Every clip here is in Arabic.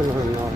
الله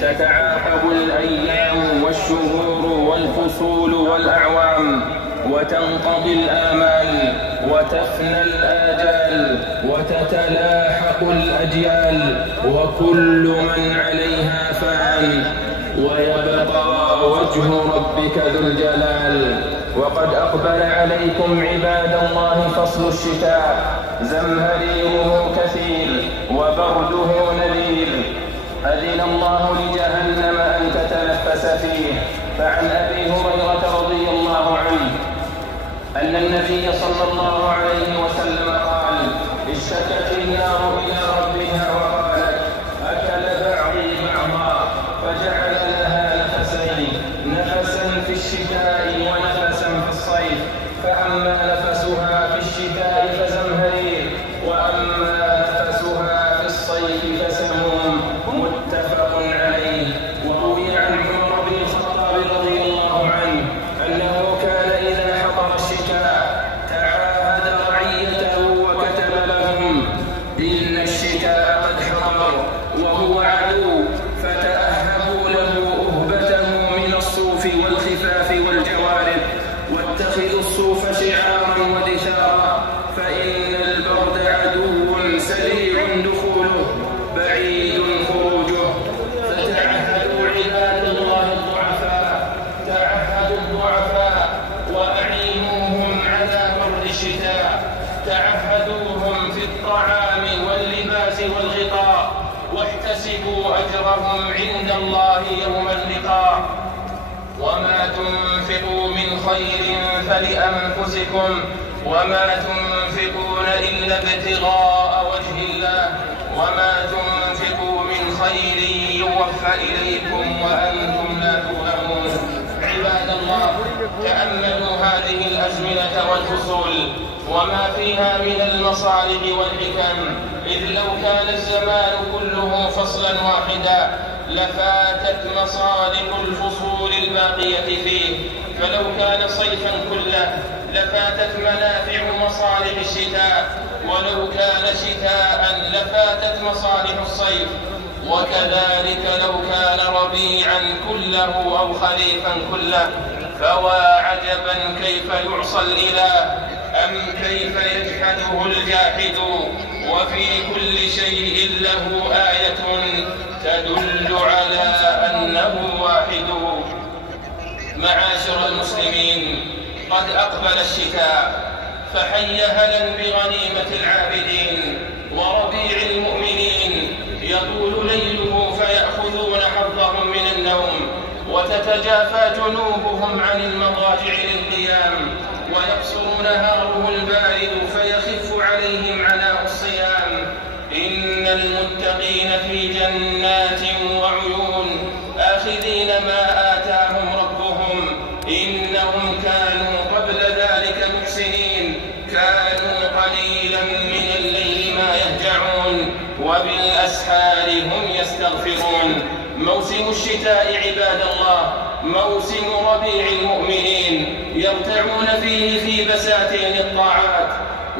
تتعاقب الأيام والشهور والفصول والأعوام، وتنقضي الآمال وتفنى الآجال وتتلاحق الأجيال، وكل من عليها فان، ويبقى يبقى وجه ربك ذو الجلال. وقد أقبل عليكم عباد الله فصل الشتاء، زمهريره كثير وبرده نذير. أذن الله لجهنم أن تتنفس فيه. فعن أبي هريرة رضي الله عنه أن النبي صلى الله عليه وسلم قال: اشتكت النار إلى ربها وقالت: أكل بعضي بعضا، فجعل لها نفسين، نفسا في الشتاء ونفسا في الصيف، فأما نفسها في الشتاء فزمهرير، وأما نفسها في الصيف فسموم. متفق عليه. وروي عن عمر بن الخطاب رضي الله عنه أنه كان إذا حضر الشتاء تعاهد رعيته وكتب لهم: إن الشتاء قد حضر وهو عدو، فتأهبوا له أهبته من الصوف والخفاف والجوارب، واتخذوا الصوف شعارا ودثارا، فإن البرد عدو سريع دخوله بعيد خروجه. فتعهدوا عباد الله الضعفاء، تعهدوا الضعفاء وأعينوهم على برد الشتاء، تعهدوهم في الطعام واللباس والغطاء، واحتسبوا أجرهم عند الله يوم اللقاء. وما تنفقوا من خير فلأنفسكم، وما تنفقون إلا ابتغاء وجه الله، وما تنفقوا من خير يوفى إليكم وأنتم لا تظلمون. عباد الله، تأملوا هذه الأزمنة والفصول وما فيها من المصالح والحكم، إذ لو كان الزمان كله فصلا واحدا لفاتت مصالح الفصول الباقية فيه، فلو كان صيفا كله لفاتت منافع مصالح الشتاء، ولو كان شتاء لفاتت مصالح الصيف، وكذلك لو كان ربيعا كله أو خريفا كله. فوا عجبا كيف يعصى الإله، أم كيف يجحده الجاحد، وفي كل شيء له آية تدل على أنه واحد. معاشر المسلمين، قد أقبل الشتاء، فحي هلا بغنيمة العابدين وربيع المؤمنين. يطول ليله فيأخذون حظهم من النوم، وتتجافى جنوبهم عن المضاجع للقيام، ويقصر نهاره البارد فيخف عليهم عناء الصيام. إن المتقين في جنات وعيون آخذين ما آتاهم ربهم، إنهم كانوا قبل ذلك محسنين، كانوا قليلا من الليل ما يهجعون، وبالأسحار هم يستغفرون. موسم الشتاء عباد الله موسم ربيع المؤمنين، يرتعون فيه في بساتين الطاعات،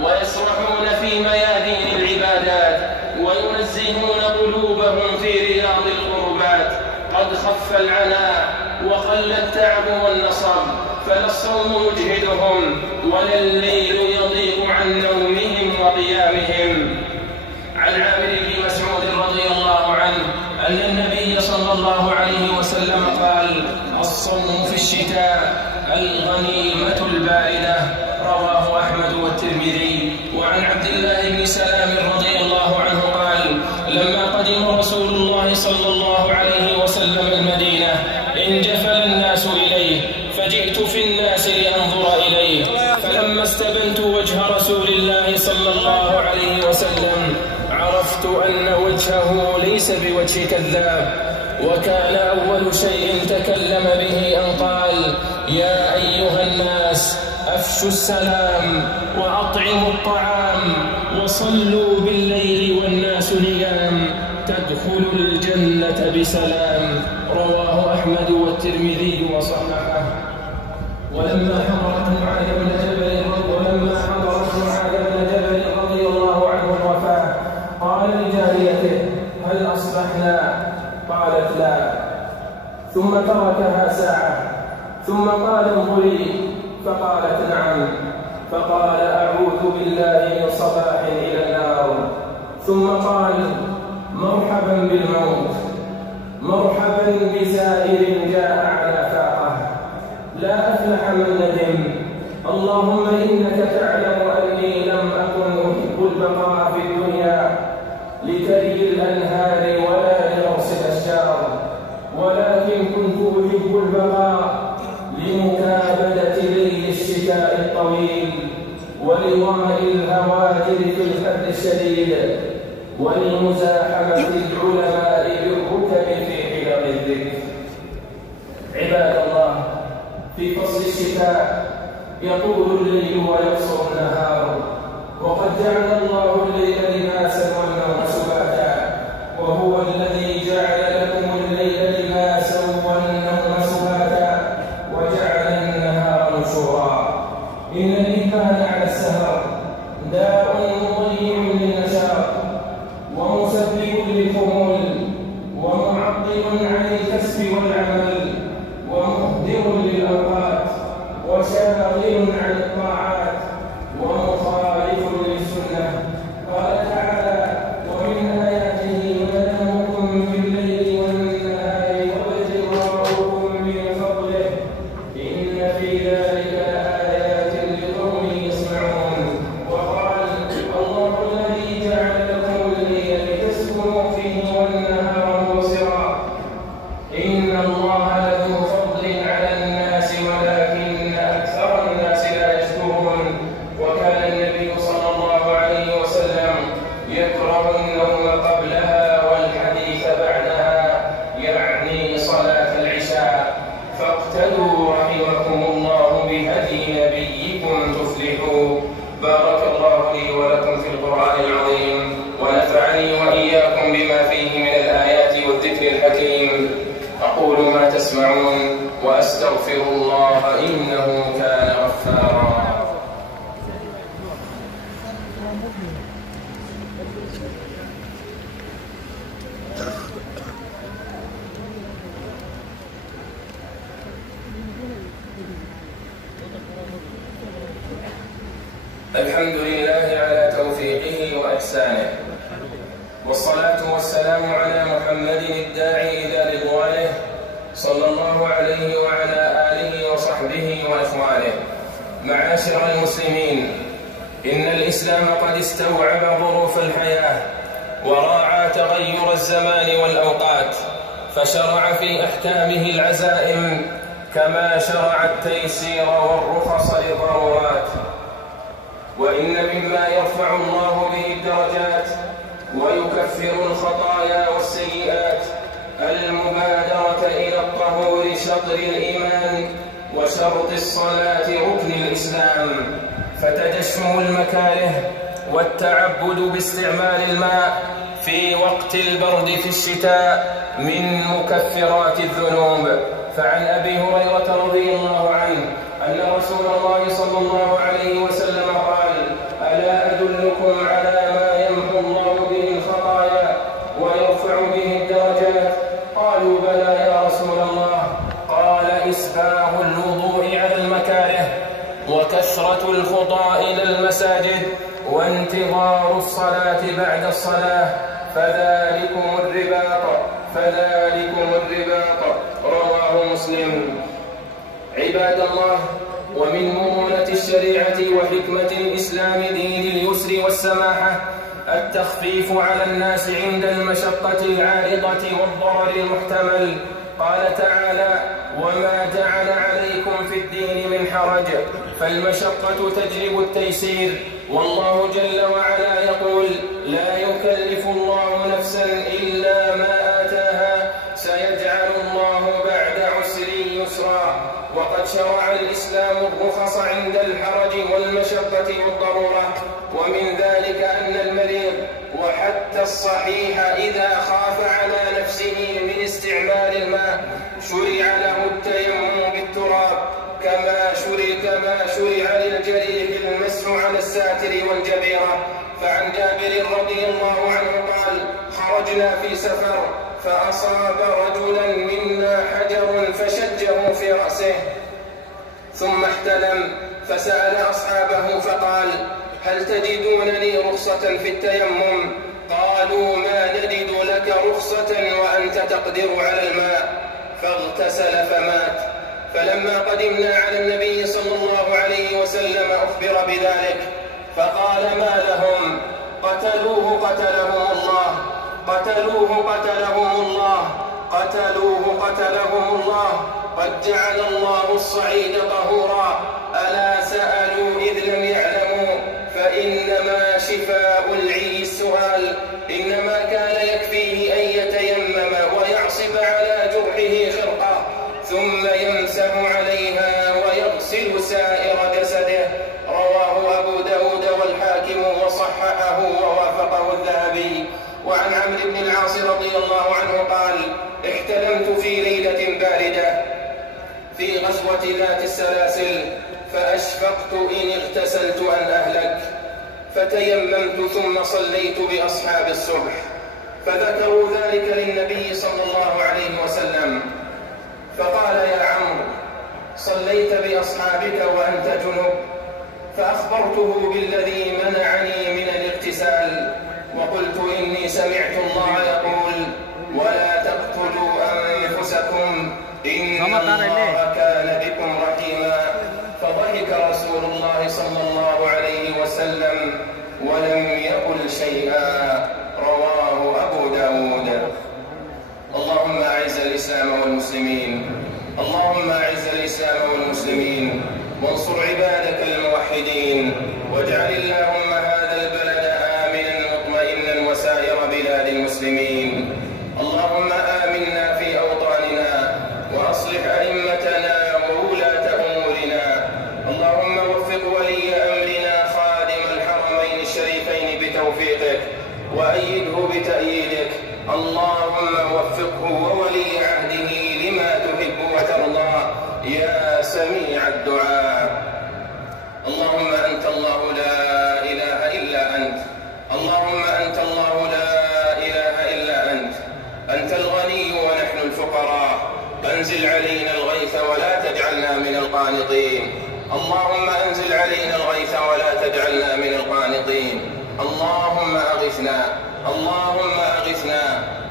ويسرحون في ميادين العبادات، وينزهون قلوبهم في رياض القربات. قد خف العناء وقل التعب والنصب، فلا الصوم يجهدهم ولا الليل يضيق عن نومهم وقيامهم. عن عامر بن مسعود رضي الله عنه أن النبي صلى الله عليه وسلم قال: الصوم في الشتاء الغنيمة الباردة. رواه أحمد والترمذي. وعن عبد الله بن سلام رضي الله عنه قال: لما قدم رسول الله صلى الله عليه وسلم المدينة انجفل الناس إليه، فجئت في الناس لأنظر إليه، فلما استبنت وجه رسول الله صلى الله عليه وسلم عرفت أن وجهه ليس بوجه كذاب. وكان أول شيء تكلم به أن قال: يا أيها الناس، أفشوا السلام وأطعموا الطعام وصلوا بالليل والناس نيام، تدخلوا الجنة بسلام. رواه أحمد والترمذي وصححه. ولما حضرت معاذ بن جبل رضي الله عنه الوفاة قال لجاريته: هل أصبحنا؟ قالت: لا. ثم تركها ساعة، ثم قال: انظري، فقالت: نعم. فقال: أعوذ بالله من صباح إلى النار. ثم قال: مرحبا بالموت. مرحبا بسائر جاء على فاقه، لا أفلح من ندم. اللهم إنك تعلم أني لم أكن أحب البقاء في الدنيا لكري الأنهار ولا لغرس الأشجار، ولكن كنت أحب البقاء لمكابدة ليل الشتاء الطويل ولظمأ الهواجر في الحر الشديد ولمزاحمة العلماء بالركب في حلق الذكر. عباد الله، في فصل الشتاء يطول الليل ويقصر النهار، وقد جعل الله الليل لباسا والنوم سباتا، وهو الذي جعل لكم الليل لباسا والنوم سباتا وجعل النهار نشورا. إن الإقبال على السهر داء مضيع للنشاط ومسبب للخمول ومعطل عن الكسب والعمل ومهدر للأوقات وشاغل عن الطاعات ومخالف للسنة. قال تعالى: ومن آياته منامكم بالليل والنهار وابتغاؤكم من فضله إن في ذلك لآيات لقوم يسمعون. وقال: الله الذي جعل لكم الليل لتسكنوا فيه والنهار مبصرا إن الله لذو فضل على الناس ولكن أكثر الناس لا يشكرون. وكان النبي صلى الله عليه وسلم يكره النوم قبلها والحديث بعدها، يعني صلاة العشاء. فاقتدوا رحمكم الله بهدي نبيكم تفلحوا. بارك الله لي ولكم في القرآن العظيم، ونفعني وإياكم بما فيه من الآيات والذكر الحكيم. أقول ما تسمعون وأستغفر الله إنه كان غفارا. الحمد لله على توفيقه وإحسانه، والصلاة والسلام على محمد الداعي إلى رضوانه صلى الله عليه وعلى آله وصحبه وإخوانه. معاشر المسلمين، إن الإسلام قد استوعب ظروف الحياة وراعى تغير الزمان والأوقات، فشرع في أحكامه العزائم كما شرع التيسير والرخص للضرورات. وإن مما يرفع الله به الدرجات ويكفر الخطايا والسيئات المبادرة إلى الطهور شطر الإيمان وشرط الصلاة ركن الإسلام، فتجشم المكاره والتعبد باستعمال الماء في وقت البرد في الشتاء من مكفرات الذنوب. فعن أبي هريرة رضي الله عنه أن رسول الله صلى الله عليه وسلم قال: ألا أدلكم على ما يمحو الله به الخطايا ويرفع به الدرجات؟ قالوا: بلى يا رسول الله. قال: إسباغ الوضوء على المكاره، وكثرة الخطى إلى المساجد، وانتظار الصلاة بعد الصلاة، فذلكم الرباط. رواه مسلم. عباد الله، ومن مرونة الشريعة وحكمة الإسلام دين اليسر والسماحة التخفيف على الناس عند المشقة العارضة والضرر المحتمل. قال تعالى: وما جعل عليكم في الدين من حرج، فالمشقة تجلب التيسير. والله جل وعلا يقول: لا يكلف الله نفسا إلا ما آتاها، سيجعل الله بعد عسر يسرا. وقد شرع الإسلام الرخص عند الحرج والمشقة والضرورة، ومن ذلك أن المريض وحتى الصحيح إذا خاف على نفسه من استعمال الماء شرع له التيمم بالتراب، كما شرع للجريح المسح على الساتر والجبيرة. فعن جابر رضي الله عنه قال: خرجنا في سفر فأصاب رجلا منا حجر فشجه في رأسه، ثم احتلم، فسأل أصحابه فقال: هل تجدون لي رخصة في التيمم؟ قالوا: ما نجد لك رخصة وأنت تقدر على الماء، فاغتسل فمات. فلما قدمنا على النبي صلى الله عليه وسلم أخبر بذلك، فقال: ما لهم؟ قتلوه قتلهم الله، قتلوه قتلهم الله، قتلوه قتلهم الله، قد جعل الله الصعيد طهورا. ألا سألوا إذ لم يعلموا؟ فإنما شفاء العي السؤال. إنما كان يكفيه أن يتيمم ويعصب على جرحه خرقة، ثم يمسح عليها ويغسل سائر جسده. رواه أبو داود والحاكم وصححه ووافقه الذهبي. وعن عمرو بن العاص رضي الله عنه قال: احتلمت في ليلة باردة في غزوة ذات السلاسل، فأشفقت إن اغتسلت أن أهلك، فتيممت ثم صليت بأصحاب الصبح. فذكروا ذلك للنبي صلى الله عليه وسلم، فقال: يا عمرو، صليت بأصحابك وأنت جنب؟ فأخبرته بالذي منعني من الاغتسال، وقلت: إني سمعت الله يقول: ولا تقتلوا أنفسكم إن الله كان بكم رحيما. فضحك رسول الله صلى الله عليه وسلم ولم يقل شيئا. رواه أبو داود. اللهم أعز الإسلام والمسلمين، اللهم أعز الإسلام والمسلمين، وانصر عبادك الموحدين، واجعل اللهم هذا البلد آمنا مطمئنا وسائر بلاد المسلمين. اللهم آمنا في أوطاننا، وأصلح أئمتنا وولاة أمورنا. اللهم وفق ولي أمرنا خادم الحرمين الشريفين بتوفيقك، وأيده بتأييدك. اللهم وفقه وولي عهده لما تحب وترضى يا سميع الدعاء. اللهم أنت الله لا إله إلا أنت، اللهم أنت الله لا إله إلا أنت، أنت الغني ونحن الفقراء. أنزل علينا الغيث ولا تجعلنا من القانطين. اللهم أنزل علينا الغيث ولا تجعلنا من القانطين. اللهم أغثنا، اللهم أغثنا،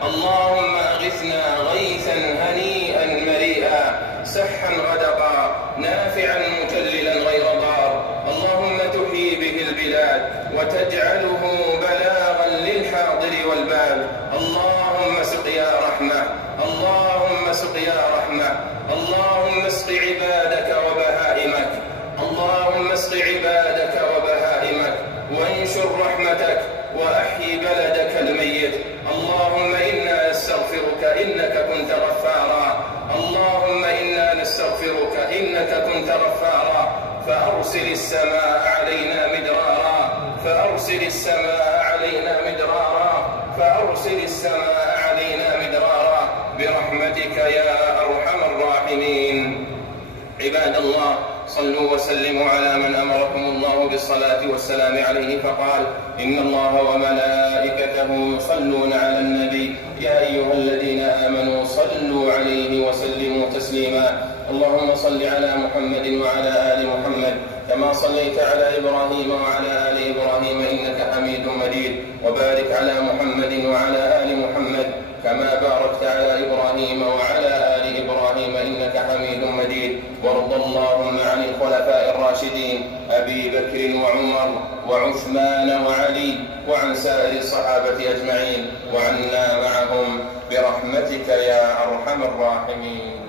اللهم أغثنا غيثا هنيئا مريئا، سحا غدقا، نافعا مجللا غير ضار. اللهم تحيي به البلاد وتجعله بلاغا للحاضر والباد. اللهم سقيا رحمة، اللهم سقيا رحمة، اللهم اسق عبادك وبهائمك، اللهم اسق عبادك وبهائمك، وانشر رحمتك، وأحيي بلدك الميت. اللهم إنا نستغفرك إنك كنت غفارا، اللهم إنا نستغفرك إنك كنت غفارا. فأرسل السماء علينا مدرارا، فأرسل السماء علينا مدرارا، فأرسل السماء علينا مدرارا برحمتك يا أرحم الراحمين. عباد الله، صلوا وسلموا على من أمركم الله بالصلاة والسلام عليه، فقال: إن الله وملائكته يصلون على النبي يا أيها الذين آمنوا صلوا عليه وسلموا تسليما. اللهم صل على محمد وعلى آل محمد كما صليت على إبراهيم وعلى آل إبراهيم إنك حميد مجيد، وبارك على محمد وعلى آل محمد كما باركت على إبراهيم وعلى آل إبراهيم إنك حميد مجيد. وارض اللهم عن الخلفاء الراشدين أبي بكر وعمر وعثمان وعلي، وعن سائر الصحابة أجمعين، وعنا معهم برحمتك يا أرحم الراحمين.